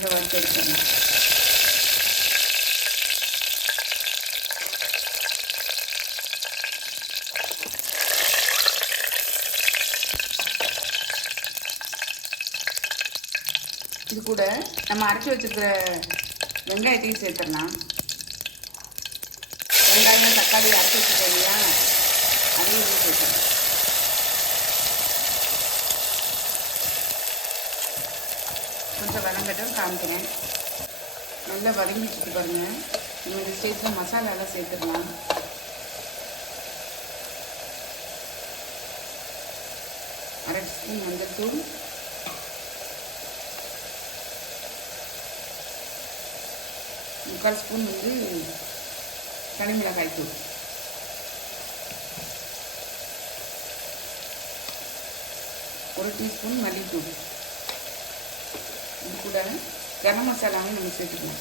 நல்லா வறுத்து எடுத்துடலாம். இது கூட நம்ம அரைச்சி வச்சுருக்கிற வெங்காயத்தையும் சேர்த்துடலாம். வெங்காயம் தக்காளி அரைச்சி வச்சுருக்கோம் இல்லையா, அதையும் சேர்த்துடலாம். கொஞ்சம் வதங்கட்டும், காமிக்கிறேன். நல்லா வதங்கிட்டு பாருங்கள். நம்ம இந்த ஸ்டேஜில் மசாலாலாம் சேர்த்துடலாம். அரை ஸ்பூன் மஞ்சள்தூள், முக்கால் ஸ்பூன் தனி மிளகாய் தூள், ஒரு டீஸ்பூன் மல்லித்தூள். இது கூட கரம் மசாலாவும் நம்ம சேர்த்துக்கலாம்.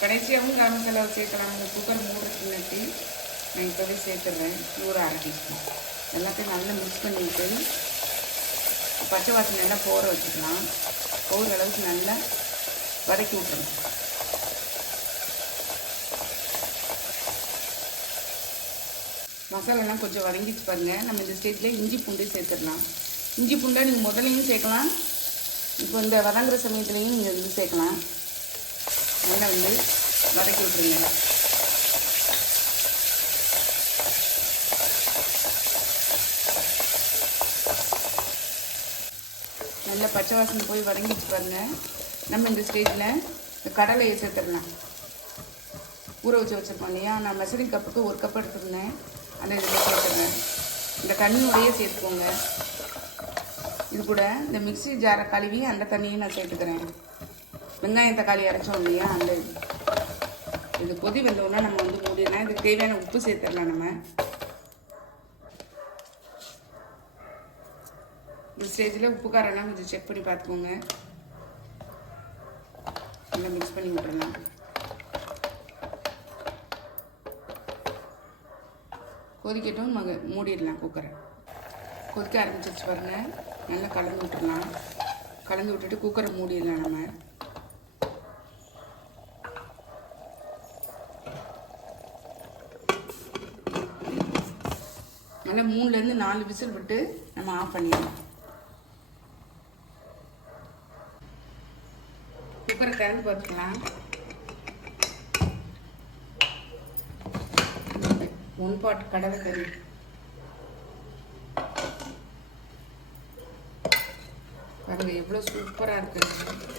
கடைசியாகவும் கரம் மசாலாவை சேர்க்கலாம். குக்கர் மூடுறதுக்கு நட்டி நான் இப்போவே சேர்த்துடுறேன். ஒரு அரை டீஸ்பூன். எல்லாத்தையும் நல்லா மிக்ஸ் பண்ணிவிட்டு பச்சை வாசனை நல்லா போற வச்சுக்கலாம். போகிற அளவுக்கு நல்லா வதக்கி விட்டுறணும். மசாலாலாம் கொஞ்சம் வதங்கிச்சு பாருங்கள். நம்ம இந்த ஸ்டேஜில் இஞ்சி பூண்டு சேர்த்துடலாம். இஞ்சி பூண்டை நீங்கள் முதலையும் சேர்க்கலாம், இப்போ இந்த வதங்குற சமயத்துலேயும் நீங்கள் சேர்க்கலாம். நல்லா வதக்கி விட்டுருங்க. நல்லா பச்சை வாசனை போய் வதங்கிச்சு பாருங்கள். நம்ம இந்த ஸ்டேஜில் இந்த கடலையை சேர்த்துடலாம். ஊற வச்சுருக்கோம் இல்லையா, நான் மெஷரிங் கப்புக்கு 1 கப் எடுத்துருந்தேன். அந்த இதில் சேர்த்துடுறேன். இந்த தண்ணியோடையே சேர்த்துக்கோங்க. இது கூட இந்த மிக்ஸி ஜாரை கழுவி அந்த தண்ணியும் நான் சேர்த்துக்கிறேன். வெங்காயம் தக்காளி அரைச்சோம் இல்லையா, அந்த இது கொதி வந்தோன்னா நம்ம மூடிடலாம். இதுக்கு தேவையான உப்பு சேர்த்துடலாம். நம்ம இந்த ஸ்டேஜில் உப்பு காரெல்லாம் கொஞ்சம் செக் பண்ணி பார்த்துக்கோங்க. நல்லா மிக்ஸ் பண்ணி விட்டுறலாம். கொதிக்கட்டும், மூடிடலாம் குக்கரை. கொதிக்க ஆரம்பிச்சிருச்சு பாருங்கள். நல்லா கலந்து விட்டுடலாம். கலந்து விட்டுட்டு குக்கரை மூடிடலாம். நம்ம நல்லா 3லேருந்து 4 விசில் விட்டு நம்ம ஆஃப் பண்ணிடலாம். குக்கரை திறந்து பார்த்துக்கலாம். 1 பாட் கடலைக்கறி பாருங்கள், எவ்வளோ சூப்பராக இருக்குது.